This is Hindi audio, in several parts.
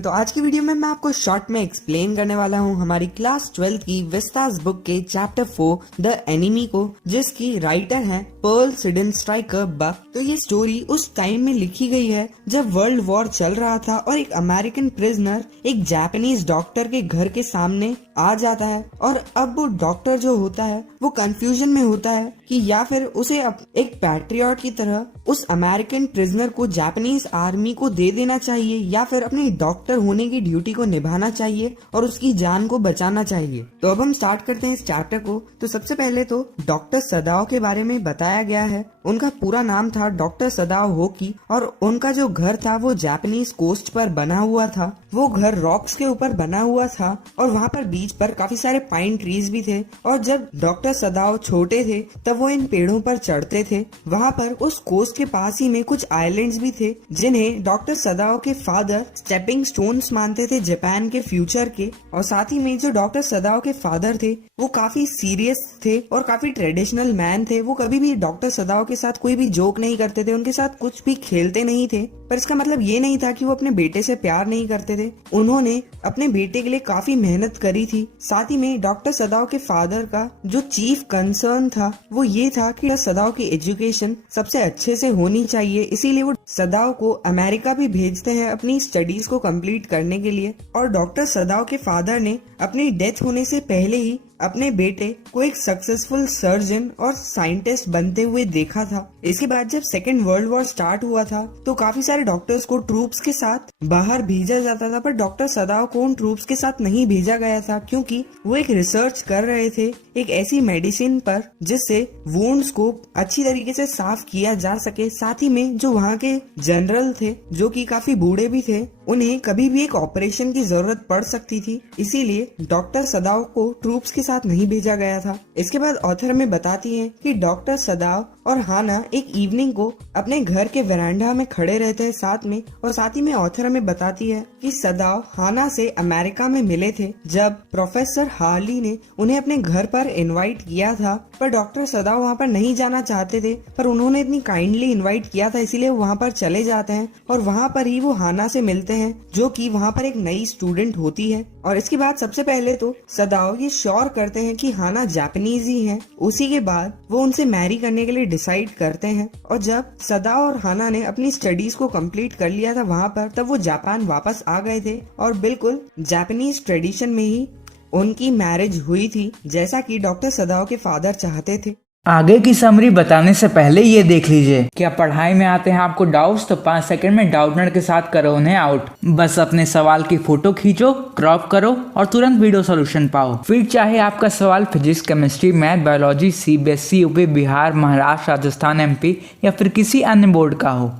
तो आज की वीडियो में मैं आपको शॉर्ट में एक्सप्लेन करने वाला हूँ हमारी क्लास 12 की विस्तास बुक के चैप्टर 4 द एनिमी को, जिसकी राइटर हैं पर्ल सीडेनस्ट्राइकर बक। तो ये स्टोरी उस टाइम में लिखी गई है जब वर्ल्ड वॉर चल रहा था और एक अमेरिकन प्रिजनर एक जापानीज डॉक्टर के घर के सामने आ जाता है। और अब वो डॉक्टर जो होता है वो कंफ्यूजन में होता है कि या फिर उसे एक पैट्रियट की तरह उस अमेरिकन प्रिजनर को जापानीज आर्मी को दे देना चाहिए या फिर अपनी डॉक्टर होने की ड्यूटी को निभाना चाहिए और उसकी जान को बचाना चाहिए। तो अब हम स्टार्ट करते हैं इस चैप्टर को। तो सबसे पहले तो डॉक्टर सदाओ के बारे में बताया गया है। उनका पूरा नाम था डॉक्टर सदाओ होकी और उनका जो घर था वो जापानीज कोस्ट पर बना हुआ था। वो घर रॉक्स के ऊपर बना हुआ था और वहाँ पर बीच पर काफी सारे पाइन ट्रीज भी थे। और जब डॉक्टर सदाओ छोटे थे तब वो इन पेड़ों पर चढ़ते थे। वहाँ पर उस कोस्ट के पास ही में कुछ आइलैंड्स भी थे जिन्हें डॉक्टर सदाओ के फादर स्टेपिंग स्टोन्स मानते थे जापान के फ्यूचर के। और साथ ही में जो डॉक्टर सदाओ के फादर थे वो काफी सीरियस थे और काफी ट्रेडिशनल मैन थे। वो कभी भी डॉक्टर सदाओ के साथ कोई भी जोक नहीं करते थे, उनके साथ कुछ भी खेलते नहीं थे। पर इसका मतलब ये नहीं था कि वो अपने बेटे से प्यार नहीं करते थे। उन्होंने अपने बेटे के लिए काफी मेहनत करी थी। साथ ही में डॉक्टर सदाओ के फादर का जो चीफ कंसर्न था वो ये था कि सदाओ की एजुकेशन सबसे अच्छे से होनी चाहिए, इसीलिए वो सदाओ को अमेरिका भी भेजते हैं अपनी स्टडीज को कंप्लीट करने के लिए। और डॉक्टर सदाओ के फादर ने अपनी डेथ होने से पहले ही अपने बेटे को एक सक्सेसफुल सर्जन और साइंटिस्ट बनते हुए देखा था। इसके बाद जब सेकेंड वर्ल्ड वॉर स्टार्ट हुआ था तो काफी सारे डॉक्टर्स को ट्रूप्स के साथ बाहर भेजा जाता था, पर डॉक्टर सदाओ को उन ट्रूप्स के साथ नहीं भेजा गया था क्योंकि वो एक रिसर्च कर रहे थे एक ऐसी मेडिसिन पर जिससे वुंड्स को अच्छी तरीके से साफ किया जा सके। साथ ही में जो वहाँ के जनरल थे जो कि काफी बूढ़े भी थे, उन्हें कभी भी एक ऑपरेशन की जरूरत पड़ सकती थी, इसीलिए डॉक्टर सदाओ को ट्रूप्स के साथ नहीं भेजा गया था। इसके बाद ऑथर में बताती है कि डॉक्टर सदाओ और हाना एक इवनिंग को अपने घर के वरांडा में खड़े रहते हैं साथ में। और साथ ही में ऑथर में बताती है कि सदाओ हाना से अमेरिका में मिले थे जब प्रोफेसर हार्ली ने उन्हें अपने घर पर इनवाइट किया था। पर डॉक्टर सदाओ वहाँ पर नहीं जाना चाहते थे, पर उन्होंने इतनी काइंडली इनवाइट किया था इसीलिए वो वहाँ पर चले जाते हैं और वहाँ पर ही वो हाना से मिलते हैं जो कि वहाँ पर एक नई स्टूडेंट होती है। और इसके बाद सबसे पहले तो सदाओ ये श्योर करते हैं कि हाना जापानीज ही है। उसी के बाद वो उनसे मैरी करने के लिए डिसाइड करते हैं। और जब सदाओ और हाना ने अपनी स्टडीज को कंप्लीट कर लिया था वहाँ पर, तब वो जापान वापस आ गए थे और बिल्कुल जापानीज ट्रेडिशन में ही उनकी मैरिज हुई थी जैसा कि डॉक्टर सदाओ के फादर चाहते थे। आगे की समरी बताने से पहले ये देख लीजिए, क्या पढ़ाई में आते हैं आपको डाउट्स तो 5 सेकंड में डाउटनर के साथ करो उन्हें आउट। बस अपने सवाल की फोटो खींचो, क्रॉप करो और तुरंत वीडियो सॉल्यूशन पाओ। फिर चाहे आपका सवाल physics, chemistry, math, biology, CBSE, UP, Bihar, Maharashtra, Rajasthan, MP या फिर किसी अन्य बोर्ड का हो,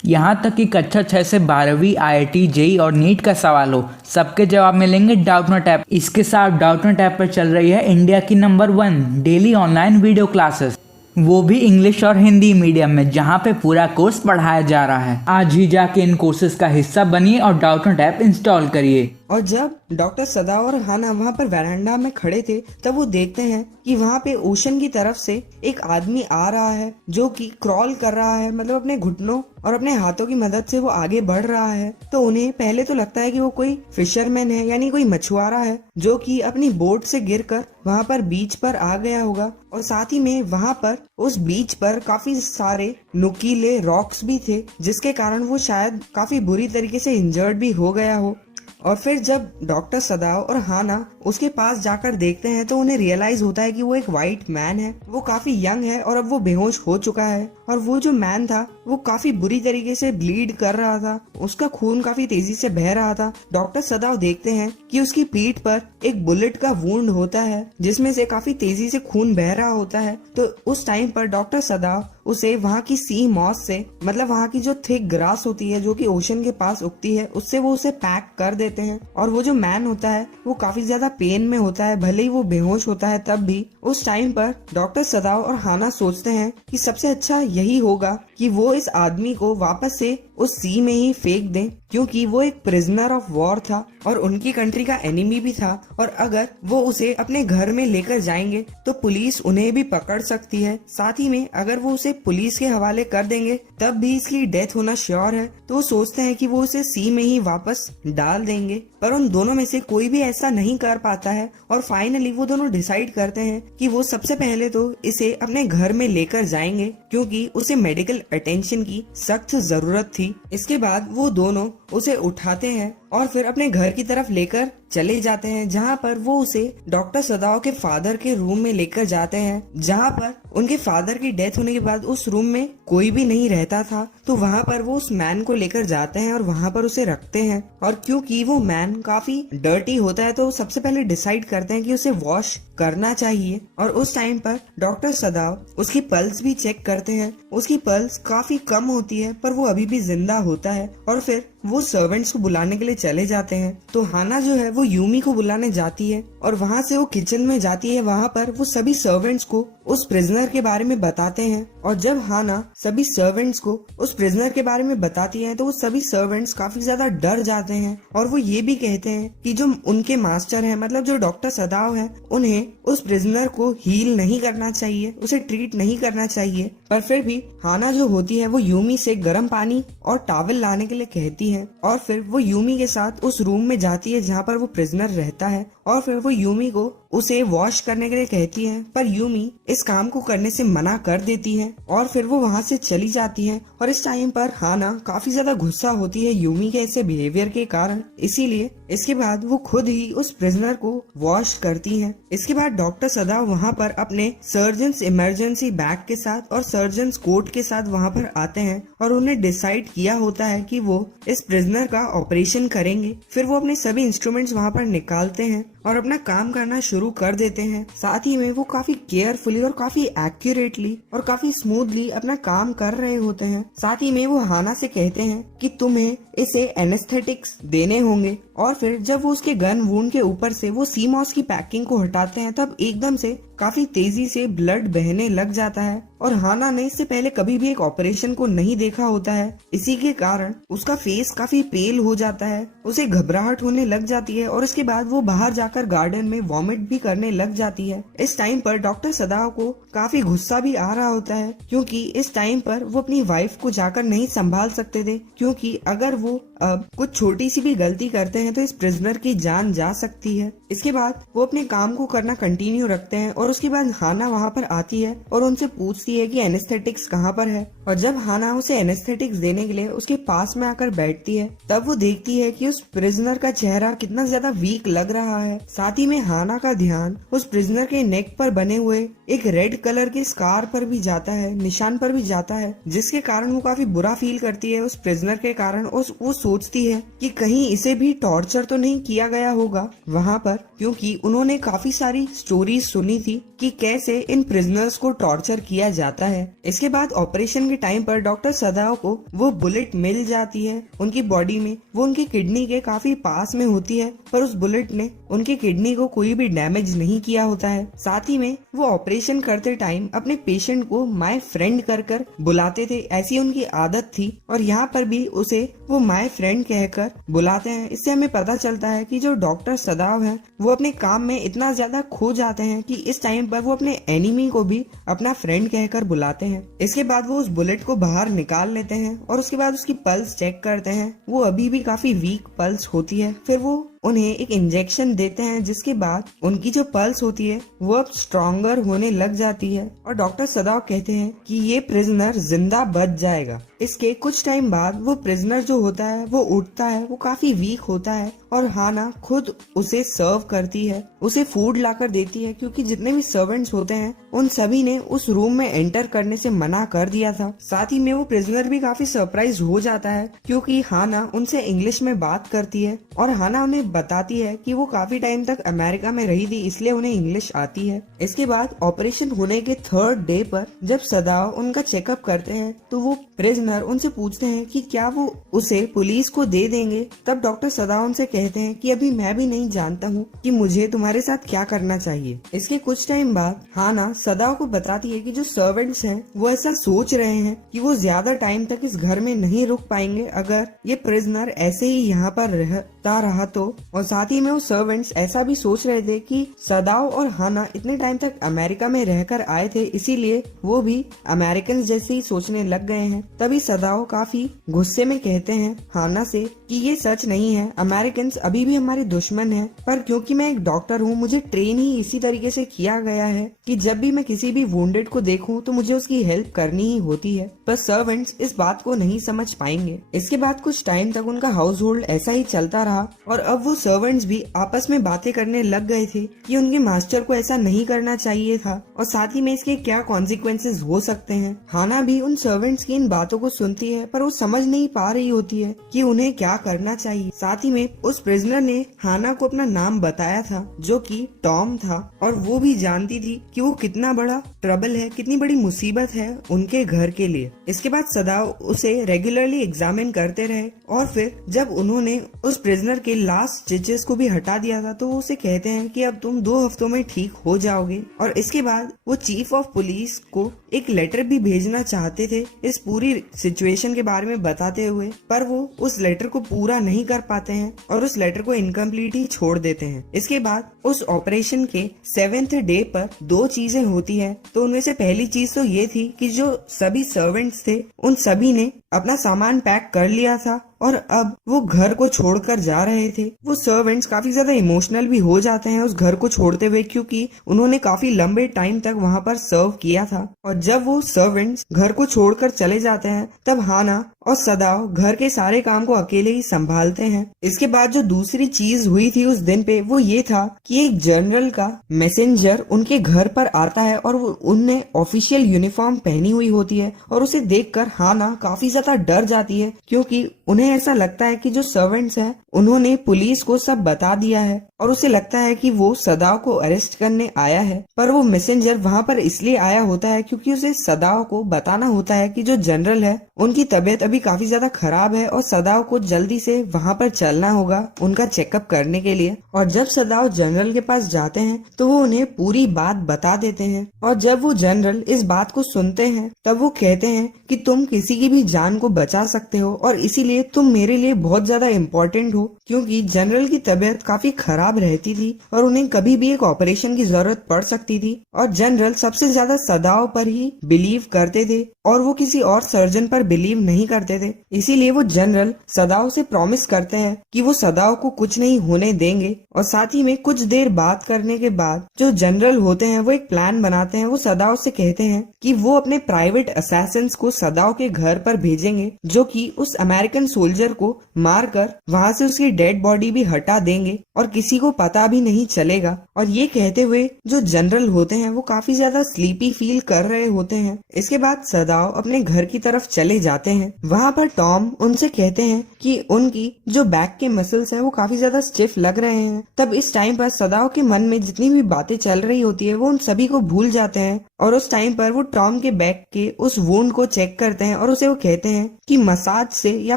यहाँ तक कि कक्षा 6 से 12वीं IIT, जेई और नीट का सवाल हो, सबके जवाब मिलेंगे डाउटनट ऐप। इसके साथ डाउटनट ऐप पर चल रही है इंडिया की number 1 daily online video classes, वो भी इंग्लिश और हिंदी मीडियम में, जहाँ पे पूरा कोर्स पढ़ाया जा रहा है। आज ही जाके इन कोर्सेज का हिस्सा बनिए और डाउटनट ऐप इंस्टॉल करिए। और जब डॉक्टर सदाओ और हाना वहाँ पर वरांडा में खड़े थे तब वो देखते हैं कि वहाँ पे ओशन की तरफ से एक आदमी आ रहा है जो कि क्रॉल कर रहा है, मतलब अपने घुटनों और अपने हाथों की मदद से वो आगे बढ़ रहा है। तो उन्हें पहले तो लगता है कि वो कोई फिशरमैन है, यानी कोई मछुआरा है जो कि अपनी बोट से गिरकर वहाँ पर बीच पर आ गया होगा। और साथ ही में वहाँ पर उस बीच पर काफी सारे नुकीले रॉक्स भी थे जिसके कारण वो शायद काफी बुरी तरीके से इंजर्ड भी हो गया हो। और फिर जब डॉक्टर सदाओ और हाना उसके पास जाकर देखते हैं तो उन्हें रियलाइज होता है कि वो एक वाइट मैन है। वो काफी यंग है और अब वो बेहोश हो चुका है और वो जो मैन था वो काफी बुरी तरीके से ब्लीड कर रहा था, उसका खून काफी तेजी से बह रहा था। डॉक्टर सदाओ देखते हैं कि उसकी पीठ पर एक बुलेट का वुंड होता है जिसमें से काफी तेजी से खून बह रहा होता है। तो उस टाइम पर डॉक्टर सदाओ उसे वहाँ की सी मॉस से, मतलब वहाँ की जो थिक ग्रास होती है जो कि ओशन के पास उगती है, उससे वो उसे पैक कर देते हैं। और वो जो मैन होता है वो काफी ज्यादा पेन में होता है, भले ही वो बेहोश होता है तब भी। उस टाइम पर डॉक्टर सदाओ और हाना सोचते हैं कि सबसे अच्छा यही होगा कि वो इस आदमी को वापस से उस सी में ही फेंक दें क्योंकि वो एक प्रिजनर ऑफ वॉर था और उनकी कंट्री का एनिमी भी था। और अगर वो उसे अपने घर में लेकर जाएंगे तो पुलिस उन्हें भी पकड़ सकती है। साथ ही में अगर वो उसे इसे पुलिस के हवाले कर देंगे तब भी इसकी डेथ होना श्योर है, तो वो सोचते हैं कि वो उसे सी में ही वापस डाल देंगे, पर उन दोनों में से कोई भी ऐसा नहीं कर पाता है और फाइनली वो दोनों डिसाइड करते हैं कि वो सबसे पहले तो इसे अपने घर में लेकर जाएंगे क्योंकि उसे मेडिकल अटेंशन की सख्त जरूरत थी। इसके बाद वो दोनों उसे उठाते हैं और फिर अपने घर की तरफ लेकर चले जाते हैं, जहाँ पर वो उसे डॉक्टर सदाओ के फादर के रूम में लेकर जाते हैं, जहाँ पर उनके फादर की डेथ होने के बाद उस रूम में कोई भी नहीं रहता था। तो वहाँ पर वो उस मैन को लेकर जाते हैं और वहाँ पर उसे रखते हैं, और क्योंकि वो मैन काफी डर्टी होता है तो सबसे पहले डिसाइड करते हैं कि उसे वॉश करना चाहिए। और उस टाइम पर डॉक्टर सदाओ उसकी पल्स भी चेक करते हैं। उसकी पल्स काफी कम होती है पर वो अभी भी जिंदा होता है, और फिर वो सर्वेंट्स को बुलाने के लिए चले जाते हैं। तो हाना जो है वो यूमी को बुलाने जाती है और वहाँ से वो किचन में जाती है। वहाँ पर वो सभी सर्वेंट्स को उस प्रिजनर के बारे में बताते हैं, और जब हाना सभी सर्वेंट्स को उस प्रिजनर के बारे में बताती है तो वो सभी सर्वेंट्स काफी ज्यादा डर जाते हैं, और वो ये भी कहते हैं कि जो उनके मास्टर हैं, मतलब जो डॉक्टर सदाओ हैं, उन्हें उस प्रिजनर को हील नहीं करना चाहिए, उसे ट्रीट नहीं करना चाहिए। पर फिर भी हाना जो होती है वो यूमी से गर्म पानी और टॉवल लाने के लिए कहती है, और फिर वो यूमी के साथ उस रूम में जाती है जहाँ पर वो प्रिजनर रहता है, और फिर वो यूमी को उसे वॉश करने के लिए कहती है, पर यूमी इस काम को करने से मना कर देती है और फिर वो वहाँ से चली जाती है। और इस टाइम पर हाना काफी ज्यादा गुस्सा होती है यूमी के ऐसे बिहेवियर के कारण, इसीलिए इसके बाद वो खुद ही उस प्रिजनर को वॉश करती है। इसके बाद डॉक्टर सदाओ वहाँ पर अपने सर्जन्स इमरजेंसी बैग के साथ और सर्जन्स कोट के साथ वहाँ पर आते हैं, और उन्हें डिसाइड किया होता है कि वो इस प्रिजनर का ऑपरेशन करेंगे। फिर वो अपने सभी इंस्ट्रूमेंट्स वहाँ पर निकालते हैं और अपना काम करना शुरू कर देते हैं। साथ ही में वो काफी केयरफुली और काफी एक्यूरेटली और काफी स्मूथली अपना काम कर रहे होते हैं। साथ ही में वो हाना से कहते हैं कि तुम्हें इसे एनेस्थेटिक्स देने होंगे, और फिर जब वो उसके गन वुंड के ऊपर से वो सीमॉस की पैकिंग को हटाते हैं तब एकदम से काफी तेजी से ब्लड बहने लग जाता है, और हाना ने इससे पहले कभी भी एक ऑपरेशन को नहीं देखा होता है। इसी के कारण उसका फेस काफी पेल हो जाता है, उसे घबराहट होने लग जाती है, और उसके बाद वो बाहर जाकर गार्डन में वॉमिट भी करने लग जाती है। इस टाइम पर डॉक्टर सदाओ को काफी गुस्सा भी आ रहा होता है, क्योंकि इस टाइम पर वो अपनी वाइफ को जाकर नहीं संभाल सकते थे, क्योंकि अगर वो अब कुछ छोटी सी भी गलती करते हैं तो इस प्रिजनर की जान जा सकती है। इसके बाद वो अपने काम को करना कंटिन्यू रखते हैं, और उसके बाद हाना वहाँ पर आती है और उनसे पूछती है कि एनेस्थेटिक्स कहाँ पर है। और जब हाना उसे एनेस्थेटिक्स देने के लिए उसके पास में आकर बैठती है तब वो देखती है कि उस प्रिजनर का चेहरा कितना ज्यादा वीक लग रहा है। साथ ही में हाना का ध्यान उस प्रिजनर के नेक पर बने हुए एक रेड कलर के स्कार पर भी जाता है, निशान पर भी जाता है, जिसके कारण वो काफी बुरा फील करती है उस प्रिजनर के कारण। वो सोचती है कि कहीं इसे भी टॉर्चर तो नहीं किया गया होगा वहाँ पर, क्योंकि उन्होंने काफी सारी स्टोरीज सुनी थी कि कैसे इन प्रिजनर्स को टॉर्चर किया जाता है। इसके बाद ऑपरेशन के टाइम पर डॉक्टर सदाओ को वो बुलेट मिल जाती है उनकी बॉडी में। वो उनकी किडनी के काफी पास में होती है, पर उस बुलेट ने उनकी किडनी को कोई भी डैमेज नहीं किया होता है। साथ ही में वो ऑपरेशन करते टाइम अपने पेशेंट को माय फ्रेंड कर बुलाते थे, ऐसी उनकी आदत थी, और यहाँ पर भी उसे वो माय फ्रेंड कहकर बुलाते हैं। इससे हमें पता चलता है कि जो डॉक्टर सदाव है वो अपने काम में इतना ज्यादा खो जाते हैं कि इस टाइम पर वो अपने एनिमी को भी अपना फ्रेंड कहकर बुलाते हैं। इसके बाद वो उस बुलेट को बाहर निकाल लेते हैं और उसके बाद उसकी पल्स चेक करते हैं। वो अभी भी काफी वीक पल्स होती है। फिर वो उन्हें एक इंजेक्शन देते हैं, जिसके बाद उनकी जो पल्स होती है वो अब स्ट्रॉन्गर होने लग जाती है, और डॉक्टर सदाव कहते हैं कि ये प्रिजनर जिंदा बच जाएगा। इसके कुछ टाइम बाद वो प्रिजनर जो होता है वो उठता है, वो काफी वीक होता है, और हाना खुद उसे सर्व करती है, उसे फूड लाकर देती है, क्योंकि जितने भी सर्वेंट्स होते हैं उन सभी ने उस रूम में एंटर करने से मना कर दिया था। साथ ही में वो प्रिजनर भी काफी सरप्राइज हो जाता है, क्योंकि हाना उनसे इंग्लिश में बात करती है, और हाना उन्हें बताती है कि वो काफी टाइम तक अमेरिका में रही थी, इसलिए उन्हें इंग्लिश आती है। इसके बाद ऑपरेशन होने के 3rd डे पर जब सदाओ उनका चेकअप करते हैं तो वो प्रिजनर उनसे पूछते हैं कि क्या वो उसे पुलिस को दे देंगे। तब डॉक्टर सदाओ उनसे कहते हैं कि अभी मैं भी नहीं जानता हूँ कि मुझे तुम्हारे साथ क्या करना चाहिए। इसके कुछ टाइम बाद हाना सदाओ को बताती है कि जो सर्वेंट्स हैं वो ऐसा सोच रहे हैं कि वो ज्यादा टाइम तक इस घर में नहीं रुक पाएंगे अगर ये प्रिजनर ऐसे ही यहाँ पर देखता रहा तो, और साथ ही में वो सर्वेंट्स ऐसा भी सोच रहे थे कि सदाओ और हाना इतने टाइम तक अमेरिका में रहकर आए थे, इसीलिए वो भी अमेरिकन जैसे ही सोचने लग गए हैं। तभी सदाओ काफी गुस्से में कहते हैं हाना से कि ये सच नहीं है, अमेरिकन अभी भी हमारे दुश्मन हैं, पर क्योंकि मैं एक डॉक्टर हूँ, मुझे ट्रेन ही इसी तरीके से किया गया है कि जब भी मैं किसी भी वुंडेड को देखूं तो मुझे उसकी हेल्प करनी ही होती है। पर सर्वेंट्स इस बात को नहीं समझ पाएंगे। इसके बाद कुछ टाइम तक उनका हाउस होल्ड ऐसा ही चलता रहा और अब वो सर्वेंट्स भी आपस में बातें करने लग गए थे कि उनके मास्टर को ऐसा नहीं करना चाहिए था और साथ ही में इसके क्या कॉन्सिक्वेंसेस हो सकते हैं। हाना भी उन सर्वेंट्स की इन बातों को सुनती है, पर वो समझ नहीं पा रही होती है कि उन्हें क्या करना चाहिए। साथ ही में उस प्रिजनर ने हाना को अपना नाम बताया था जो कि टॉम था, और वो भी जानती थी कि वो कितना बड़ा ट्रबल है, कितनी बड़ी मुसीबत है उनके घर के लिए। इसके बाद सदाओ उसे रेगुलरली एग्जामिन करते रहे और फिर जब उन्होंने उस प्रिजनर के लास्ट स्टिचेस को भी हटा दिया था तो वो उसे कहते हैं कि अब तुम 2 हफ्तों में ठीक हो जाओगे। और इसके बाद वो चीफ ऑफ पुलिस को एक लेटर भी भेजना चाहते थे इस पूरी सिचुएशन के बारे में बताते हुए, पर वो उस लेटर को पूरा नहीं कर पाते हैं और उस लेटर को इनकम्प्लीट ही छोड़ देते हैं। इसके बाद उस ऑपरेशन के 7th डे पर 2 चीजें होती है। तो उनमें से पहली चीज तो ये थी कि जो सभी सर्वेंट्स थे उन सभी ने अपना सामान पैक कर लिया था और अब वो घर को छोड़कर जा रहे थे। वो सर्वेंट्स काफी ज्यादा इमोशनल भी हो जाते हैं उस घर को छोड़ते हुए, क्योंकि उन्होंने काफी लंबे टाइम तक वहाँ पर सर्व किया था। और जब वो सर्वेंट्स घर को छोड़कर चले जाते हैं तब हाना और सदाओ घर के सारे काम को अकेले ही संभालते हैं। इसके बाद जो दूसरी चीज हुई थी उस दिन पे वो ये था कि एक जनरल का मैसेंजर उनके घर पर आता है और उनने ऑफिशियल यूनिफॉर्म पहनी हुई होती है और उसे देखकर हाना काफी ज्यादा डर जाती है, क्योंकि उन्हें ऐसा लगता है कि जो सर्वेंट्स हैं उन्होंने पुलिस को सब बता दिया है और उसे लगता है कि वो सदाओ को अरेस्ट करने आया है। पर वो मैसेंजर वहाँ पर इसलिए आया होता है क्योंकि उसे सदाओ को बताना होता है कि जो जनरल है उनकी तबीयत अभी काफी ज्यादा खराब है और सदाओ को जल्दी से वहाँ पर चलना होगा उनका चेकअप करने के लिए। और जब सदाओ जनरल के पास जाते हैं तो वो उन्हें पूरी बात बता देते हैं और जब वो जनरल इस बात को सुनते हैं तब वो कहते हैं कि तुम किसी की भी जान को बचा सकते हो और इसीलिए तुम मेरे लिए बहुत ज्यादा इम्पोर्टेंट हो, क्योंकि जनरल की तबीयत काफी खराब रहती थी और उन्हें कभी भी एक ऑपरेशन की जरूरत पड़ सकती थी। और जनरल सबसे ज्यादा सदाओ पर ही बिलीव करते थे और वो किसी और सर्जन पर बिलीव नहीं करते थे। इसीलिए वो जनरल सदाओ से प्रॉमिस करते हैं कि वो सदाओ को कुछ नहीं होने देंगे। और साथ ही में कुछ देर बात करने के बाद जो जनरल होते हैं वो एक प्लान बनाते हैं। वो सदाओ से कहते हैं कि वो अपने प्राइवेट असैसिन्स को सदाओ के घर पर भेजेंगे जो कि उस अमेरिकन सोल्जर को मारकर वहाँ से उसकी डेड बॉडी भी हटा देंगे और किसी को पता भी नहीं चलेगा। और ये कहते हुए जो जनरल होते हैं वो काफी ज्यादा स्लीपी फील कर रहे होते हैं। इसके बाद सदाओ अपने घर की तरफ चले जाते हैं। वहाँ पर टॉम उनसे कहते हैं कि उनकी जो बैक के मसल्स है वो काफी ज्यादा स्टिफ लग रहे हैं। तब इस टाइम पर सदाओ के मन में जितनी भी बातें चल रही होती है वो उन सभी को भूल जाते हैं और उस टाइम पर वो टॉम के बैक के उस वुंड को चेक करते हैं और उसे वो कहते हैं कि मसाज से या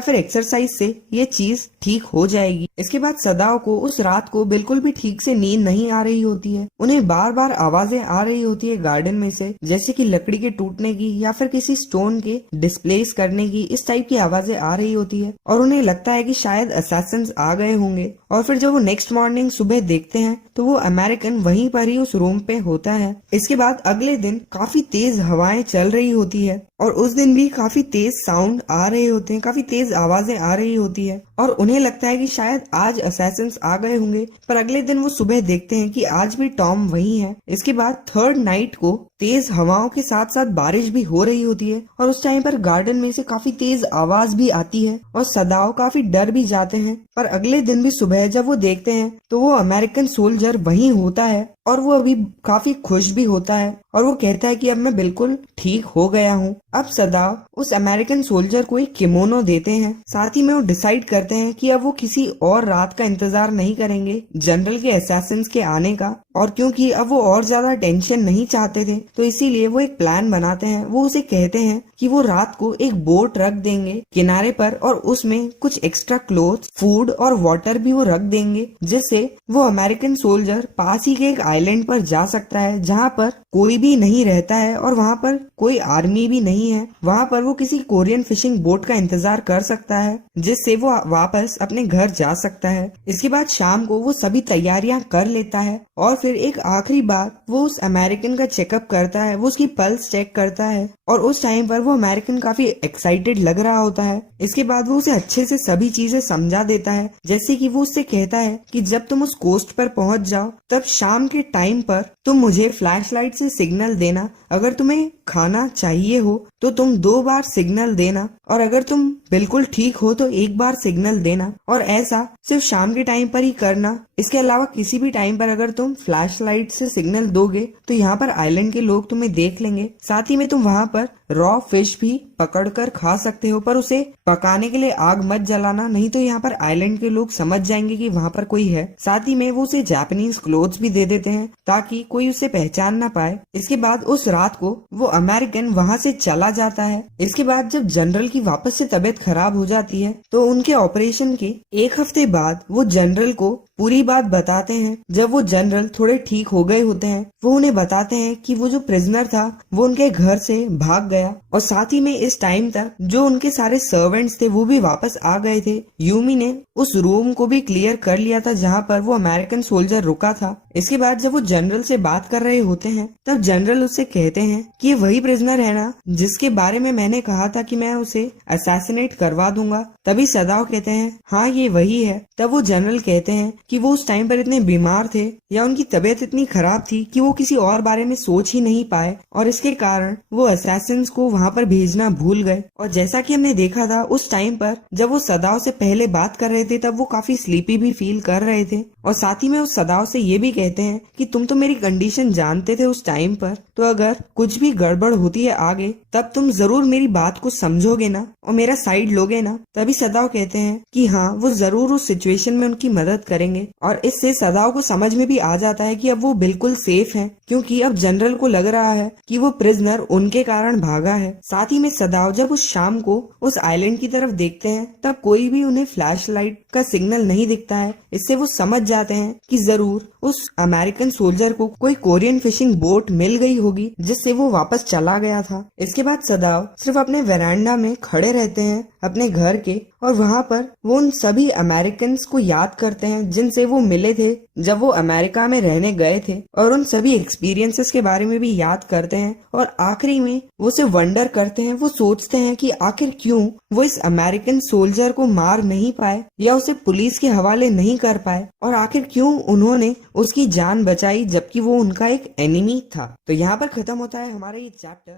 फिर एक्सरसाइज से ये चीज ठीक हो जाएगी। इसके बाद सदाओ को उस रात को बिल्कुल भी ठीक से नींद नहीं आ रही होती है। उन्हें बार बार आवाजें आ रही होती है गार्डन में से, जैसे कि लकड़ी के टूटने की या फिर किसी स्टोन के डिस्प्लेस करने की, इस टाइप की आवाजें आ रही होती है और उन्हें लगता है कि शायद असैसिन्स आ गए होंगे। और फिर जब वो नेक्स्ट मॉर्निंग सुबह देखते हैं तो वो अमेरिकन वहीं पर ही उस रूम पे होता है। इसके बाद अगले दिन काफी तेज हवाएं चल रही होती है और उस दिन भी काफी तेज साउंड आ रहे होते हैं, काफी तेज आवाजें आ रही होती है और उन्हें लगता है कि शायद आज असैसिन्स आ गए होंगे। पर अगले दिन वो सुबह देखते हैं कि आज भी टॉम वहीं है। इसके बाद 3rd नाइट को तेज हवाओं के साथ साथ बारिश भी हो रही होती है और उस टाइम पर गार्डन में से काफी तेज आवाज भी आती है और सदाओ काफी डर भी जाते हैं। पर अगले दिन भी सुबह जब वो देखते हैं तो वो अमेरिकन सोल्जर वहीं होता है और वो अभी काफी खुश भी होता है और वो कहता है कि अब मैं बिल्कुल ठीक हो गया हूँ। अब सदाओ उस अमेरिकन सोल्जर को एक किमोनो देते हैं। साथ ही में वो डिसाइड करते हैं कि अब वो किसी और रात का इंतजार नहीं करेंगे जनरल के असैसिन्स के आने का, और क्योंकि अब वो और ज्यादा टेंशन नहीं चाहते थे तो इसीलिए वो एक प्लान बनाते हैं। वो उसे कहते हैं कि वो रात को एक बोट रख देंगे किनारे पर और उसमें कुछ एक्स्ट्रा क्लोथ, फूड और वाटर भी वो रख देंगे, जिससे वो अमेरिकन सोल्जर पास ही के एक आइलैंड पर जा सकता है जहाँ पर कोई भी नहीं रहता है और वहाँ पर कोई आर्मी भी नहीं नहीं है वहाँ पर वो किसी कोरियन फिशिंग बोट का इंतजार कर सकता है जिससे वो वापस अपने घर जा सकता है। इसके बाद शाम को वो सभी तैयारियां कर लेता है और फिर एक आखिरी बार वो उस अमेरिकन का चेकअप करता है, वो उसकी पल्स चेक करता है और उस टाइम पर वो अमेरिकन काफी एक्साइटेड लग रहा होता है। इसके बाद वो उसे अच्छे से सभी चीजें समझा देता है, जैसे कि वो उससे कहता है कि जब तुम उस कोस्ट पर पहुंच जाओ तब शाम के टाइम पर तुम मुझे फ्लैशलाइट से सिग्नल देना। अगर तुम्हें खाना चाहिए हो तो तुम 2 बार सिग्नल देना और अगर तुम बिल्कुल ठीक हो तो 1 बार सिग्नल देना और ऐसा सिर्फ शाम के टाइम पर ही करना। इसके अलावा किसी भी टाइम पर अगर तुम फ्लैशलाइट से सिग्नल दोगे तो यहाँ पर आइलैंड के लोग तुम्हें देख लेंगे। साथ ही में तुम वहाँ पर रॉ फिश भी पकड़कर खा सकते हो, पर उसे पकाने के लिए आग मत जलाना, नहीं तो यहाँ पर आइलैंड के लोग समझ जाएंगे कि वहाँ पर कोई है। साथ ही में वो उसे जापानीज क्लोथ्स भी दे देते हैं ताकि कोई उसे पहचान ना पाए। इसके बाद उस रात को वो अमेरिकन वहाँ से चला जाता है। इसके बाद जब जनरल की वापस से तबीयत खराब हो जाती है तो उनके ऑपरेशन के 1 हफ्ते बाद वो जनरल को पूरी बात बताते हैं। जब वो जनरल थोड़े ठीक हो गए होते हैं वो उन्हें बताते हैं कि वो जो प्रिजनर था वो उनके घर से भाग गया और साथ ही में इस टाइम तक जो उनके सारे सर्वेंट्स थे वो भी वापस आ गए थे। यूमी ने उस रूम को भी क्लियर कर लिया था जहाँ पर वो अमेरिकन सोल्जर रुका था। इसके बाद जब वो जनरल से बात कर रहे होते हैं तब जनरल उससे कहते हैं कि ये वही प्रिजनर है ना जिसके बारे में मैंने कहा था कि मैं उसे असैसिनेट करवा दूंगा। तभी सदाओ कहते हैं हाँ ये वही है। तब वो जनरल कहते हैं कि वो उस टाइम पर इतने बीमार थे या उनकी तबीयत इतनी खराब थी कि वो किसी और बारे में सोच ही नहीं पाए और इसके कारण वो असैसिन्स को वहाँ पर भेजना भूल गए। और जैसा कि हमने देखा था उस टाइम पर जब वो सदाओ से पहले बात कर रहे थे तब वो काफी स्लीपी भी फील कर रहे थे और साथ ही में उस सदाओ से ये भी कहते हैं कि तुम तो मेरी कंडीशन जानते थे उस टाइम पर, तो अगर कुछ भी गड़बड़ होती है आगे तब तुम जरूर मेरी बात को समझोगे ना और मेरा साइड लोगे ना। तभी सदाओ कहते हैं कि हाँ वो जरूर उस सिचुएशन में उनकी मदद करेंगे और इससे सदाओ को समझ में भी आ जाता है कि अब वो बिल्कुल सेफ हैं क्योंकि अब जनरल को लग रहा है कि वो प्रिजनर उनके कारण भागा है। साथ ही में सदाओ जब उस शाम को उस आइलैंड की तरफ देखते हैं तब कोई भी उन्हें फ्लैशलाइट का सिग्नल नहीं दिखता है। इससे वो समझ जाते हैं कि जरूर उस अमेरिकन सोल्जर को कोई कोरियन फिशिंग बोट मिल गई होगी जिससे वो वापस चला गया था। इसके बाद सदाओ सिर्फ अपने वेरांडा में खड़े रहते हैं अपने घर के और वहाँ पर वो उन सभी अमेरिकन को याद करते हैं जिनसे वो मिले थे जब वो अमेरिका में रहने गए थे और उन सभी एक्सपीरियंसेस के बारे में भी याद करते हैं और आखिरी में वो उसे वंडर करते हैं। वो सोचते हैं कि आखिर क्यों वो इस अमेरिकन सोल्जर को मार नहीं पाए या उसे पुलिस के हवाले नहीं कर पाए और आखिर क्यों उन्होंने उसकी जान बचाई जबकि वो उनका एक एनिमी था। तो यहाँ पर खत्म होता है हमारा ये चैप्टर।